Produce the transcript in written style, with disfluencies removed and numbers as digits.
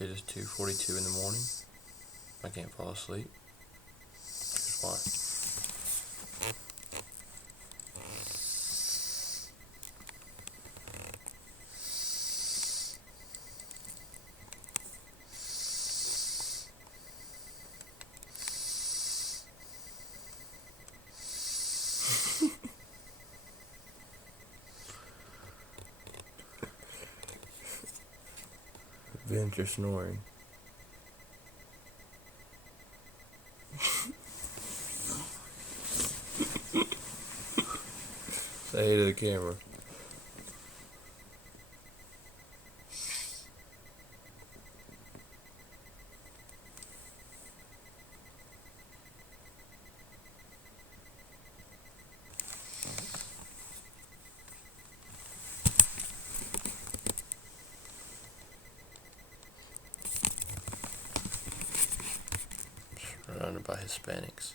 It is 2:42 in the morning. I can't fall asleep. Here's why. Venture snoring. Say hey to the camera. Surrounded by Hispanics.